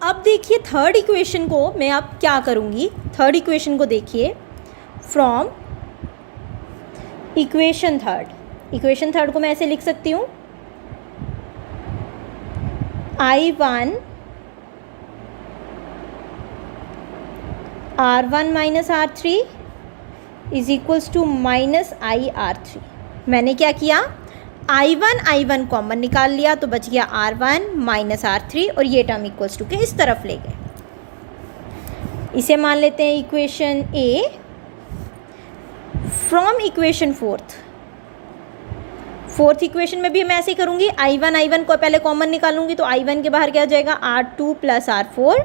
अब देखिए third equation को मैं अब क्या करूँगी, थर्ड इक्वेशन को देखिए फ्रॉम इक्वेशन थर्ड को मैं ऐसे लिख सकती हूँ I1 R1 minus R3 is equals to minus IR3। मैंने क्या किया, I1 कॉमन निकाल लिया तो बच गया R1 माइनस R3 और ये टर्म इक्वल्स टू के इस तरफ ले गए। इसे मान लेते हैं equation A. From equation fourth equation में भी मैं ऐसे ही करूँगी, I1 को पहले कॉमन निकालूंगी तो I1 के बाहर क्या हो जाएगा R2 प्लस R4,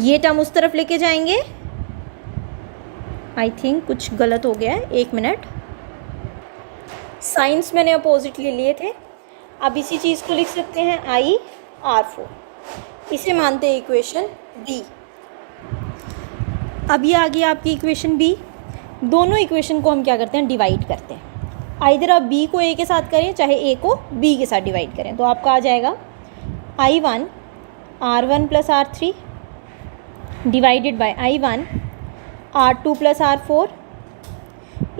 ये टर्म उस तरफ लेके जाएंगे। आई थिंक कुछ गलत हो गया है, 1 मिनट, साइंस मैंने अपोजिटली लिए थे। अब इसी चीज़ को लिख सकते हैं IR4, इसे मानते हैं इक्वेशन बी। अब ये आ गया आपकी इक्वेशन बी। दोनों इक्वेशन को हम क्या करते हैं, डिवाइड करते हैं। आइदर आप बी को ए के साथ करें चाहे ए को बी के साथ डिवाइड करें, तो आपका आ जाएगा I1 R1 plus R3 divided by I1 R2 plus R4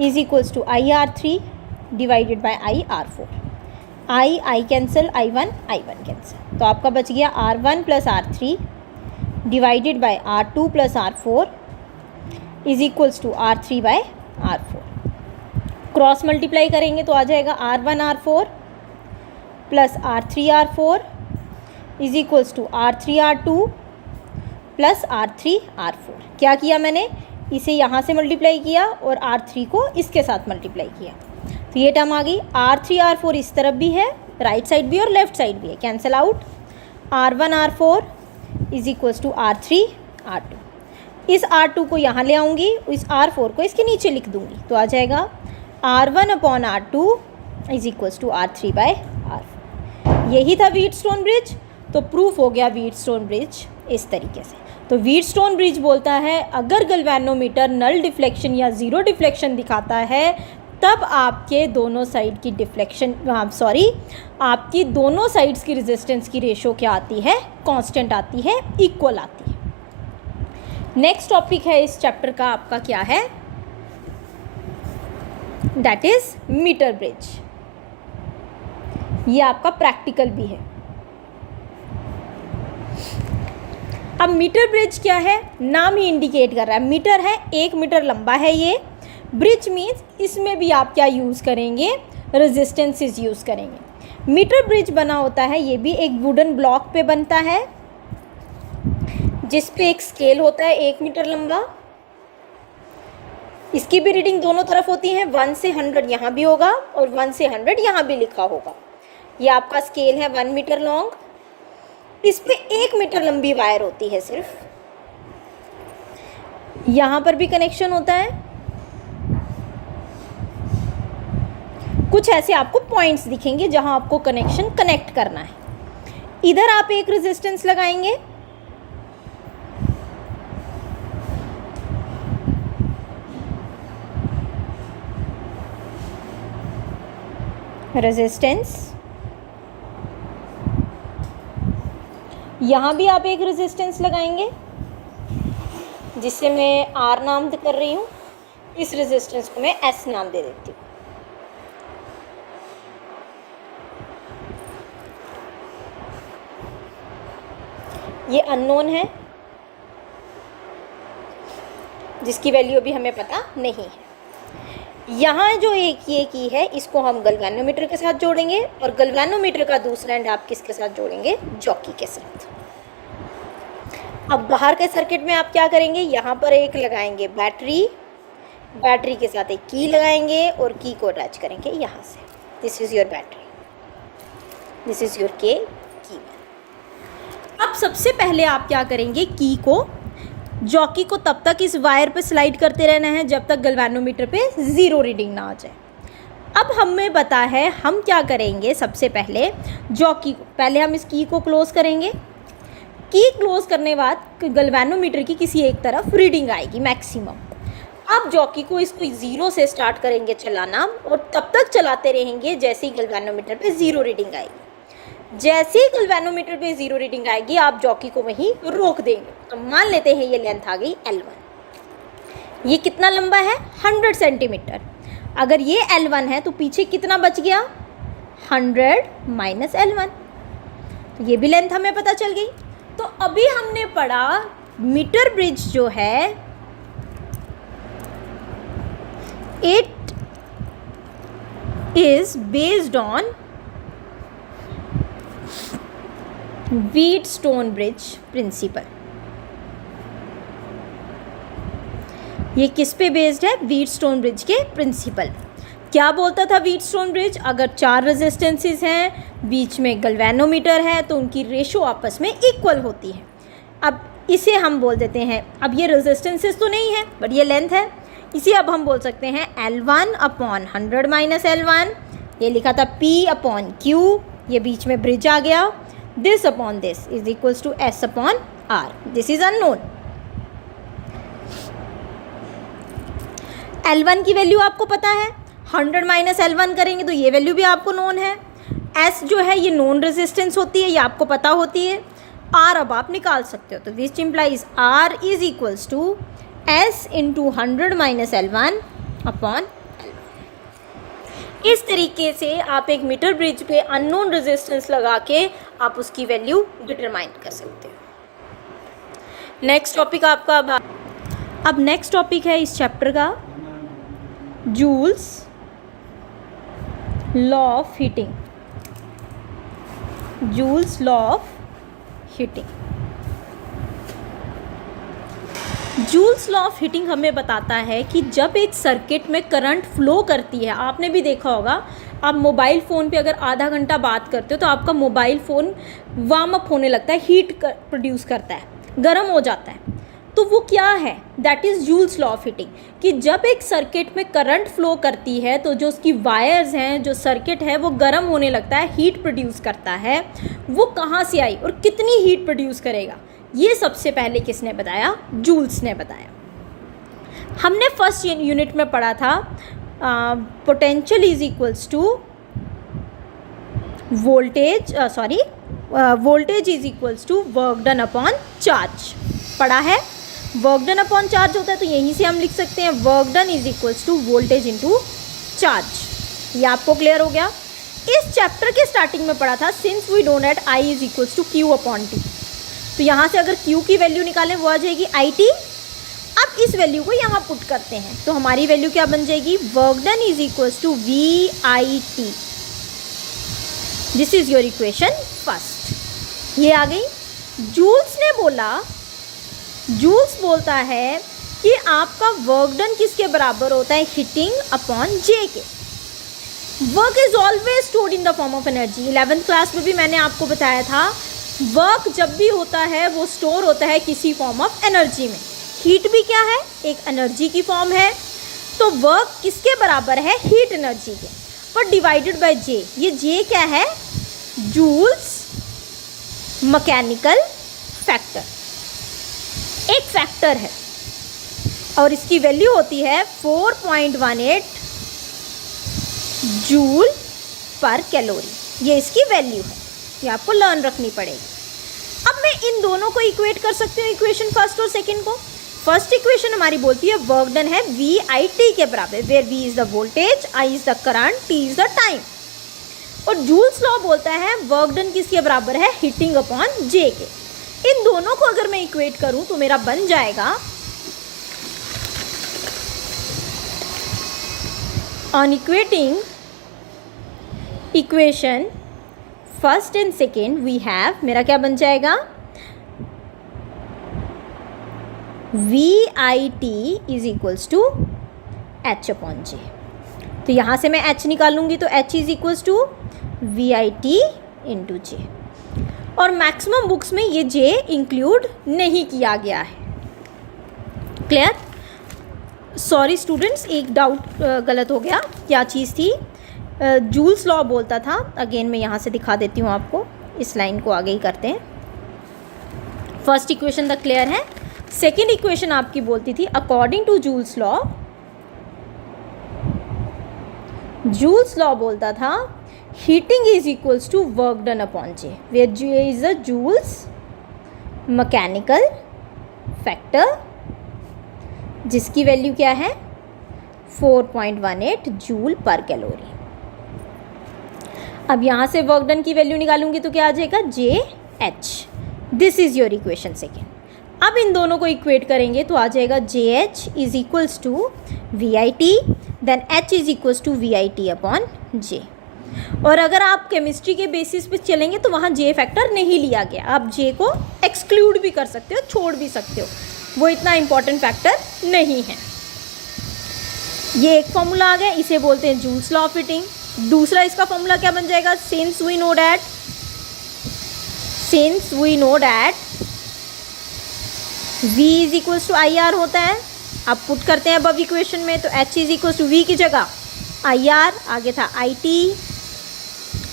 is equals to IR3 divided by IR4। I cancel, I1 cancel, तो आपका बच गया R1 plus R3 divided by R2 plus R4 is equals to R3 by R4। Cross multiply करेंगे तो आ जाएगा R1 R4 plus R3 R4 is equals to R3 R2 plus R3 R4। क्या किया मैंने, इसे यहाँ से मल्टीप्लाई किया और R3 को इसके साथ मल्टीप्लाई किया, तो ये टर्म आ गई। R3 R4 इस तरफ भी है, राइट साइड भी और लेफ्ट साइड भी है, cancel out. R1 R4 is equals to R3 R2। इस R2 को यहाँ ले आऊँगी, इस R4 को इसके नीचे लिख दूँगी, तो आ जाएगा R1 upon R2 is equals to R3 by R4। यही था व्हीटस्टोन ब्रिज। तो प्रूफ हो गया व्हीटस्टोन ब्रिज इस तरीके से। तो व्हीटस्टोन ब्रिज बोलता है अगर गैल्वेनोमीटर नल डिफ्लेक्शन या ज़ीरो डिफ्लेक्शन दिखाता है तब आपके दोनों साइड की डिफ्लेक्शन आपकी दोनों साइड्स की रेजिस्टेंस की रेशो क्या आती है, कांस्टेंट आती है, इक्वल आती है। नेक्स्ट टॉपिक है इस चैप्टर का आपका क्या है, दैट इज मीटर ब्रिज। ये आपका प्रैक्टिकल भी है। अब मीटर ब्रिज क्या है, नाम ही इंडिकेट कर रहा है, मीटर है, 1 मीटर लंबा है ये। ब्रिज मीन्स इसमें भी आप क्या यूज़ करेंगे, रेजिस्टेंसेस यूज़ करेंगे। मीटर ब्रिज बना होता है, ये भी एक वुडन ब्लॉक पे बनता है जिस पे एक स्केल होता है 1 मीटर लंबा। इसकी भी रीडिंग दोनों तरफ होती है, 1 से 100 यहाँ भी होगा और 1 से 100 यहाँ भी लिखा होगा। ये आपका स्केल है 1 मीटर लॉन्ग। इस पे 1 मीटर लंबी वायर होती है सिर्फ। यहाँ पर भी कनेक्शन होता है। कुछ ऐसे आपको पॉइंट्स दिखेंगे जहाँ आपको कनेक्शन कनेक्ट करना है। इधर आप एक रेजिस्टेंस लगाएंगे, रेजिस्टेंस, यहाँ भी आप एक रेजिस्टेंस लगाएंगे जिसे मैं R नाम कर रही हूँ। इस रेजिस्टेंस को मैं S नाम दे देती हूँ। ये अननोन है जिसकी वैल्यू अभी हमें पता नहीं है। यहाँ जो एक ये की है इसको हम गैल्वेनोमीटर के साथ जोड़ेंगे और गैल्वेनोमीटर का दूसरा एंड आप किसके साथ जोड़ेंगे, जॉकी के साथ। अब बाहर के सर्किट में आप क्या करेंगे, यहाँ पर एक लगाएंगे बैटरी, बैटरी के साथ एक की लगाएंगे और की को अटैच करेंगे यहाँ से। This is your battery, this is your की। अब सबसे पहले आप क्या करेंगे, की को, जॉकी को तब तक इस वायर पे स्लाइड करते रहना है जब तक गैल्वेनोमीटर पे 0 रीडिंग ना आ जाए। अब हमें पता है हम क्या करेंगे, सबसे पहले जॉकी को, पहले हम इस की को क्लोज करेंगे। की क्लोज करने बाद गैल्वेनोमीटर की किसी एक तरफ रीडिंग आएगी मैक्सिमम। अब जॉकी को इसको 0 से स्टार्ट करेंगे चलाना और तब तक चलाते रहेंगे जैसे ही गैल्वेनोमीटर पे 0 रीडिंग आएगी। जैसे ही गैल्वेनोमीटर पे 0 रीडिंग आएगी आप जॉकी को वहीं रोक देंगे। तो मान लेते हैं ये लेंथ आ गई L1। ये कितना लंबा है? 100 सेंटीमीटर। अगर ये L1 है तो पीछे कितना बच गया? 100 माइनस L1। तो ये भी लेंथ हमें पता चल गई। तो अभी हमने पढ़ा मीटर ब्रिज जो है it is based on Wheatstone bridge principle. ये किस पे बेस्ड है? व्हीटस्टोन ब्रिज के प्रिंसिपल। क्या बोलता था व्हीटस्टोन ब्रिज? अगर 4 रेजिस्टेंसेस हैं, बीच में गैल्वेनोमीटर है, तो उनकी रेशो आपस में इक्वल होती है। अब इसे हम बोल देते हैं, अब ये रेजिस्टेंसेस तो नहीं है बट ये लेंथ है, इसे अब हम बोल सकते हैं L1 अपॉन 100 माइनस L1। ये लिखा था P अपॉन Q, ये बीच में ब्रिज आ गया। This upon this is equals to S upon R। This is unknown. L1 की वैल्यू आपको पता है, 100 माइनस L1 करेंगे तो ये वैल्यू भी आपको नोन है। S जो है ये नोन रेजिस्टेंस होती है, ये आपको पता होती है। R अब आप निकाल सकते हो, तो which implies R is equals to S into 100 minus L1 upon. इस तरीके से आप एक मीटर ब्रिज पे अननोन रेजिस्टेंस लगा के आप उसकी वैल्यू डिटरमाइन कर सकते हो। नेक्स्ट टॉपिक आपका अब नेक्स्ट टॉपिक है इस चैप्टर का joules law of heating. Joules law of heating. Joules law of heating हमें बताता है कि जब एक सर्किट में करंट फ्लो करती है, आपने भी देखा होगा, आप मोबाइल फ़ोन पे अगर आधा घंटा बात करते हो तो आपका मोबाइल फ़ोन वार्म अप होने लगता है, हीट प्रोड्यूस करता है, गर्म हो जाता है। तो वो क्या है? That is joules law of heating. कि जब एक सर्किट में करंट फ्लो करती है तो जो उसकी वायर्स हैं, जो सर्किट है, वो गर्म होने लगता है, हीट प्रोड्यूस करता है। वो कहाँ से आई और कितनी हीट प्रोड्यूस करेगा, ये सबसे पहले किसने बताया? जूल्स ने बताया। हमने फर्स्ट यूनिट में पढ़ा था potential is equals to voltage, voltage is equals to work done upon charge. पढ़ा है? वर्क डन अपॉन चार्ज होता है, तो यहीं से हम लिख सकते हैं work done is equals to voltage into charge. ये आपको क्लियर हो गया। इस चैप्टर के स्टार्टिंग में पढ़ा था since we don't eight I is equals to Q upon T. तो यहाँ से अगर Q की वैल्यू निकालें वो आ जाएगी IT। अब इस वैल्यू को यहाँ पुट करते हैं तो हमारी वैल्यू क्या बन जाएगी? Work done is equals to VIT। This is your equation first. ये आ गई। जूल्स ने बोला, जूल्स बोलता है कि आपका वर्क डन किसके बराबर होता है? हीटिंग अपॉन J के। Work is always stored in the form of energy. 11th class में भी मैंने आपको बताया था, वर्क जब भी होता है वो स्टोर होता है किसी फॉर्म ऑफ एनर्जी में। हीट भी क्या है? एक एनर्जी की फॉर्म है। तो वर्क किसके बराबर है? हीट एनर्जी के, पर डिवाइडेड बाय J। ये J क्या है? जूल्स मैकेनिकल फैक्टर, एक फैक्टर है और इसकी वैल्यू होती है 4.18 जूल पर कैलोरी। ये इसकी वैल्यू है, ये आपको लर्न रखनी पड़ेगी। अब मैं इन दोनों को इक्वेट कर सकती हूँ, इक्वेशन फर्स्ट और सेकंड को। फर्स्ट इक्वेशन हमारी बोलती है वर्क डन है VIT के बराबर, where V is the voltage, I is the current, T is the time. और जूल्स लॉ बोलता है वर्क डन किसके बराबर है? हीटिंग अपॉन J के। इन दोनों को अगर मैं इक्वेट करूँ तो मेरा बन जाएगा on equating equation first and second we have, मेरा क्या बन जाएगा? VIT is equals to H upon J। तो यहाँ से मैं H निकालूंगी तो H is equals to VIT into J। और मैक्सिमम बुक्स में ये J इंक्लूड नहीं किया गया है। क्लियर? सॉरी स्टूडेंट्स, एक डाउट गलत हो गया। क्या चीज़ थी? जूल्स लॉ बोलता था, अगेन मैं यहाँ से दिखा देती हूँ आपको, इस लाइन को आगे ही करते हैं। फर्स्ट इक्वेशन तक क्लियर है। सेकेंड इक्वेशन आपकी बोलती थी according to Joule's law, Joule's law बोलता था heating is equals to work done upon J, where J is the Joule's mechanical factor, जिसकी वैल्यू क्या है 4.18 जूल पर कैलोरी। अब यहाँ से वर्क डन की वैल्यू निकालूंगी तो क्या आ जाएगा J H. This is your equation second. अब इन दोनों को इक्वेट करेंगे तो आ जाएगा J H is equals to V I T, then H is equals to V I T upon J. और अगर आप केमिस्ट्री के बेसिस पे चलेंगे तो वहाँ जे फैक्टर नहीं लिया गया, आप जे को एक्सक्लूड भी कर सकते हो, छोड़ भी सकते हो, वो इतना इंपॉर्टेंट फैक्टर नहीं है। ये एक फॉर्मूला आ गया, इसे बोलते हैं जूल्स लॉ ऑफ हीटिंग। दूसरा इसका फॉर्मूला क्या बन जाएगा, since we know that V is equals to I R होता है, अब पुट करते हैं अब इक्वेशन में, तो H is equals to V की जगह आई आर, आगे था आई टी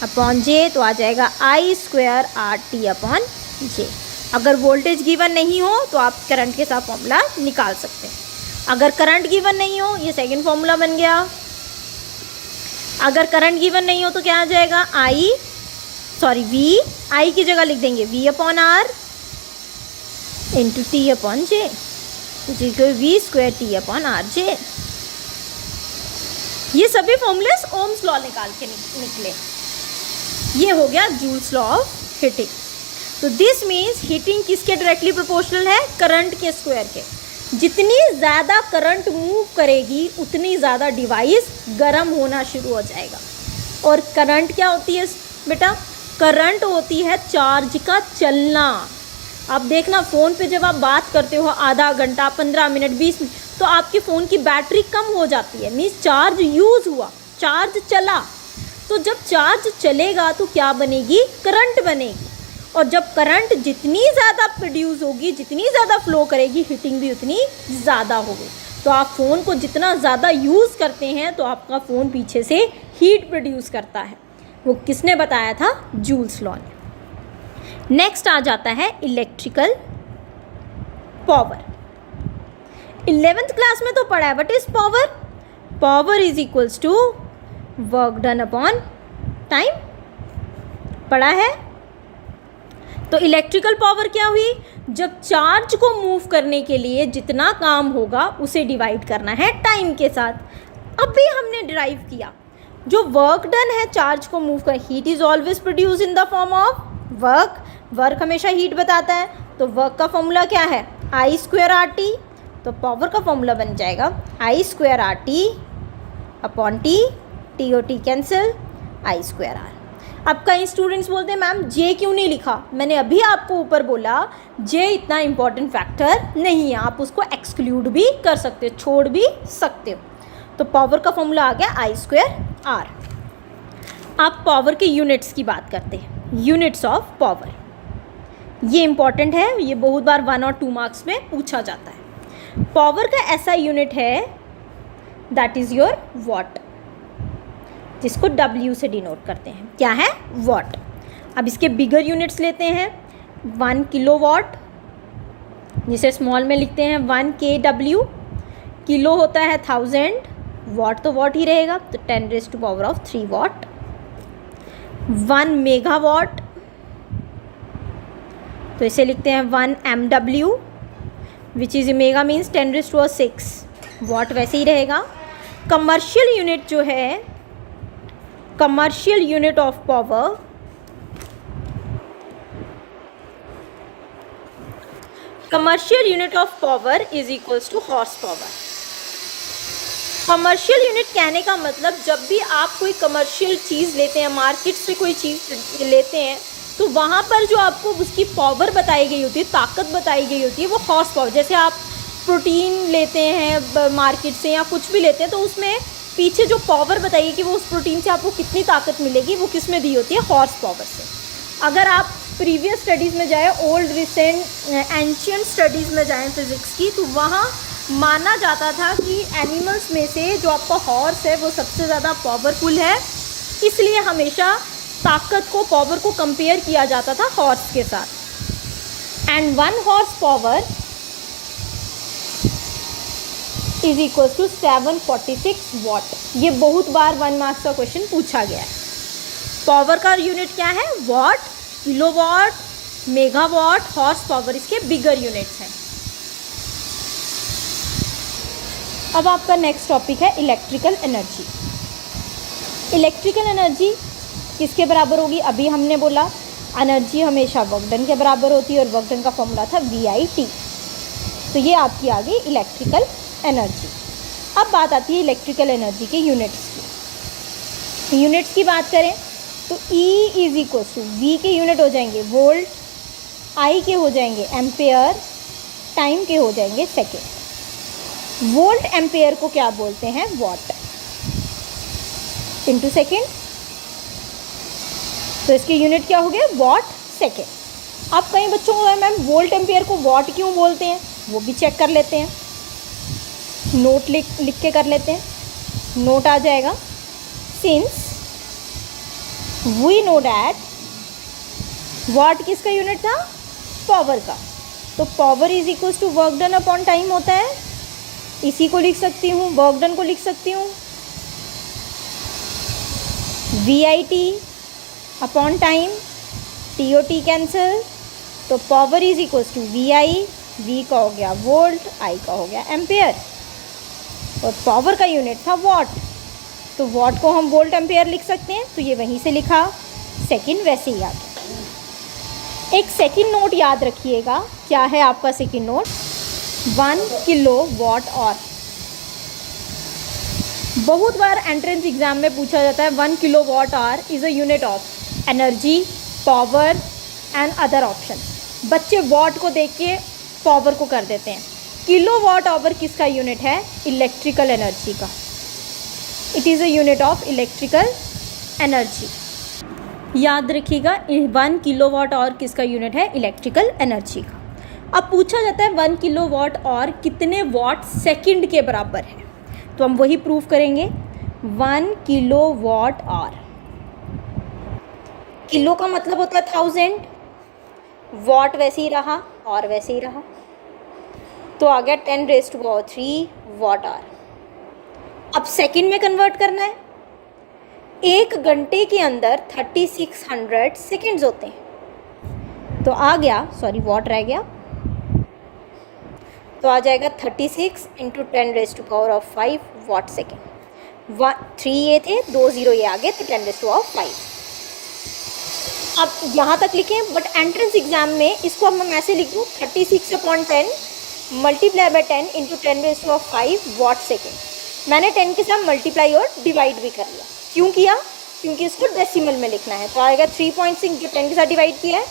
अपॉन जे, तो आ जाएगा I square R T upon जे। अगर वोल्टेज गिवन नहीं हो तो आप करंट के साथ फॉर्मूला निकाल सकते हैं। अगर करंट गिवन नहीं हो, ये सेकंड फॉर्मूला बन गया। अगर करंट गिवन नहीं हो तो क्या आ जाएगा V आई की जगह लिख देंगे V upon R into T upon J, V square T upon R J. ये सभी फॉर्मूलेस ओम्स लॉ निकाल के निकले। ये हो गया जूल्स लॉ ऑफ हीटिंग। तो दिस मीन्स हीटिंग किसके डायरेक्टली प्रोपोर्शनल है, करंट के स्क्वायर के। जितनी ज़्यादा करंट मूव करेगी उतनी ज़्यादा डिवाइस गर्म होना शुरू हो जाएगा। और करंट क्या होती है बेटा, करंट होती है चार्ज का चलना। आप देखना फ़ोन पे जब आप बात करते हो आधा घंटा 15 मिनट 20 मिनट, तो आपके फ़ोन की बैटरी कम हो जाती है, मीन्स चार्ज यूज़ हुआ, चार्ज चला। तो जब चार्ज चलेगा तो क्या बनेगी, करंट बनेगी। और जब करंट जितनी ज़्यादा प्रोड्यूस होगी, जितनी ज़्यादा फ्लो करेगी, हीटिंग भी उतनी ज़्यादा होगी। तो आप फ़ोन को जितना ज़्यादा यूज़ करते हैं तो आपका फ़ोन पीछे से हीट प्रोड्यूस करता है। वो किसने बताया था, जूल्स लॉ ने। नेक्स्ट आ जाता है इलेक्ट्रिकल पावर। 11th क्लास में तो पढ़ा है, but is power is equals to work done upon time, पढ़ा है। तो इलेक्ट्रिकल पावर क्या हुई, जब चार्ज को मूव करने के लिए जितना काम होगा उसे डिवाइड करना है टाइम के साथ। अभी हमने डिराइव किया जो वर्क डन है चार्ज को मूव कर, heat is always produce in the form of work हमेशा हीट बताता है। तो वर्क का फॉर्मूला क्या है, आई स्क्वायर आर टी। तो पावर का फॉर्मूला बन जाएगा I square R T upon T, T O T cancel, I square R. अब कई स्टूडेंट्स बोलते हैं मैम जे क्यों नहीं लिखा। मैंने अभी आपको ऊपर बोला जे इतना इम्पॉर्टेंट फैक्टर नहीं है, आप उसको एक्सक्लूड भी कर सकते हो, छोड़ भी सकते हो। तो पावर का फॉर्मूला आ गया आई स्क्वायर आर। आप पावर के यूनिट्स की बात करते हैं, यूनिट्स ऑफ पावर, ये इम्पॉर्टेंट है, ये बहुत बार 1 और 2 मार्क्स में पूछा जाता है। पावर का ऐसा यूनिट है दैट इज़ योर वॉट, जिसको W से डिनोट करते हैं, क्या है, वॉट। अब इसके बिगर यूनिट्स लेते हैं, 1 किलोवाट, जिसे स्मॉल में लिखते हैं 1 kW, किलो होता है 1000, वाट तो वाट ही रहेगा, तो 10⁻³ वाट। 1 मेगावाट, तो इसे लिखते हैं 1 MW, which is mega means 10⁻6 watt, वैसे ही रहेगा। कमर्शियल यूनिट जो है, commercial unit of power, commercial unit of power is equals to horse power. Commercial unit कहने का मतलब जब भी आप कोई कमर्शियल चीज़ लेते हैं, मार्केट से कोई चीज़ लेते हैं, तो वहाँ पर जो आपको उसकी पावर बताई गई होती है, ताकत बताई गई होती है, वो हॉर्स पावर। जैसे आप प्रोटीन लेते हैं मार्केट से या कुछ भी लेते हैं, तो उसमें पीछे जो पावर बताइए कि वो उस प्रोटीन से आपको कितनी ताकत मिलेगी, वो किस में दी होती है, हॉर्स पावर से। अगर आप प्रीवियस स्टडीज़ में जाएँ, ओल्ड रिसेंट एंशियंट स्टडीज़ में जाएँ फिज़िक्स की, तो वहाँ माना जाता था कि एनिमल्स में से जो आपका हॉर्स है वो सबसे ज़्यादा पावरफुल है, इसलिए हमेशा ताकत को, पावर को कंपेयर किया जाता था हॉर्स के साथ। And 1 horse power is equal to 746 watt. ये बहुत बार 1 मार्क्स का क्वेश्चन पूछा गया है। पावर का यूनिट क्या है? What, kilowatt, megawatt, horse power इसके बिगर यूनिट्स हैं। अब आपका नेक्स्ट टॉपिक है इलेक्ट्रिकल एनर्जी। इलेक्ट्रिकल एनर्जी किसके बराबर होगी? अभी हमने बोला एनर्जी हमेशा वर्क डन के बराबर होती है और वर्क डन का फॉर्मूला था VIT। तो ये आपकी आ गई इलेक्ट्रिकल एनर्जी। अब बात आती है इलेक्ट्रिकल एनर्जी के यूनिट्स की। यूनिट्स की बात करें तो E is equal to V के यूनिट हो जाएंगे वोल्ट, I के हो जाएंगे एम्पेयर, टाइम के हो जाएंगे सेकेंड। वोल्ट एम्पेयर को क्या बोलते हैं? What into second. तो इसके यूनिट क्या हो गए? Watt second. अब कई बच्चों को मैम वोल्ट एम्पेयर को वॉट क्यों बोलते हैं, वो भी चेक कर लेते हैं। नोट लिख के कर लेते हैं। नोट आ जाएगा, since we know that watt किसका यूनिट था? पावर का। तो power is equal to work done upon time होता है। इसी को लिख सकती हूँ, वर्क डन को लिख सकती हूँ VIT upon time, TOT cancel. तो power is equal to VI, V का हो गया वोल्ट, I का हो गया एम्पेयर और पावर का यूनिट था वॉट। तो वॉट को हम वोल्ट एम्पेयर लिख सकते हैं, तो ये वहीं से लिखा। सेकंड वैसे ही आ गया। एक सेकंड नोट याद रखिएगा, क्या है आपका सेकंड नोट? 1 kilowatt hour. बहुत बार एंट्रेंस एग्जाम में पूछा जाता है 1 kilowatt hour is a unit of energy, power and other option. बच्चे वॉट को देख के पावर को कर देते हैं। किलोवाट आवर किसका यूनिट है? इलेक्ट्रिकल एनर्जी का। It is a unit of electrical energy. याद रखिएगा 1 किलोवाट आवर किसका यूनिट है? इलेक्ट्रिकल एनर्जी का। अब पूछा जाता है 1 किलोवाट आवर कितने वाट सेकंड के बराबर है, तो हम वही प्रूफ करेंगे। 1 किलोवाट आवर, किलो का मतलब होता है 1000, वाट वैसे ही रहा और वैसे ही रहा, तो आ गया 10⁻³ वाट आवर। अब सेकंड में कन्वर्ट करना है। 1 घंटे के अंदर 3600 सेकेंड्स होते हैं, तो आ गया, सॉरी वॉट रह गया, तो आ जाएगा 36 × 10⁻5 वाट सेकेंड। 3 ये थे, 2 0 ये आ गए, तो 10⁻5। अब यहाँ तक लिखें, बट एंट्रेंस एग्जाम में इसको अब मैं ऐसे लिख दूँ 36/10 मल्टीप्लाई बाय 10 × 10⁻5 वाट सेकेंड। मैंने 10 के साथ मल्टीप्लाई और डिवाइड भी कर लिया। क्यों किया? क्योंकि इसको डेसिमल में लिखना है, तो आएगा 3.6 जो 10 के साथ डिवाइड किया है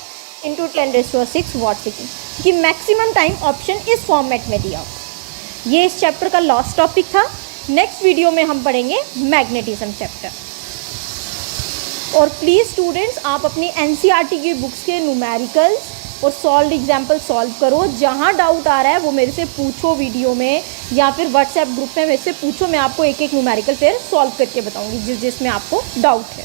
इंटू 10⁻6 वाट सेकेंड। कि मैक्सिमम टाइम ऑप्शन इस फॉर्मेट में दिया होगा। ये इस चैप्टर का लास्ट टॉपिक था। नेक्स्ट वीडियो में हम पढ़ेंगे मैग्नेटिज्म चैप्टर। और प्लीज़ स्टूडेंट्स, आप अपनी NCERT की बुक्स के न्यूमेरिकल्स और सॉल्व एग्जाम्पल सॉल्व करो। जहाँ डाउट आ रहा है वो मेरे से पूछो वीडियो में, या फिर व्हाट्सएप ग्रुप में मेरे से पूछो। मैं आपको एक एक न्यूमेरिकल फिर सॉल्व करके बताऊँगी जिसमें आपको डाउट है।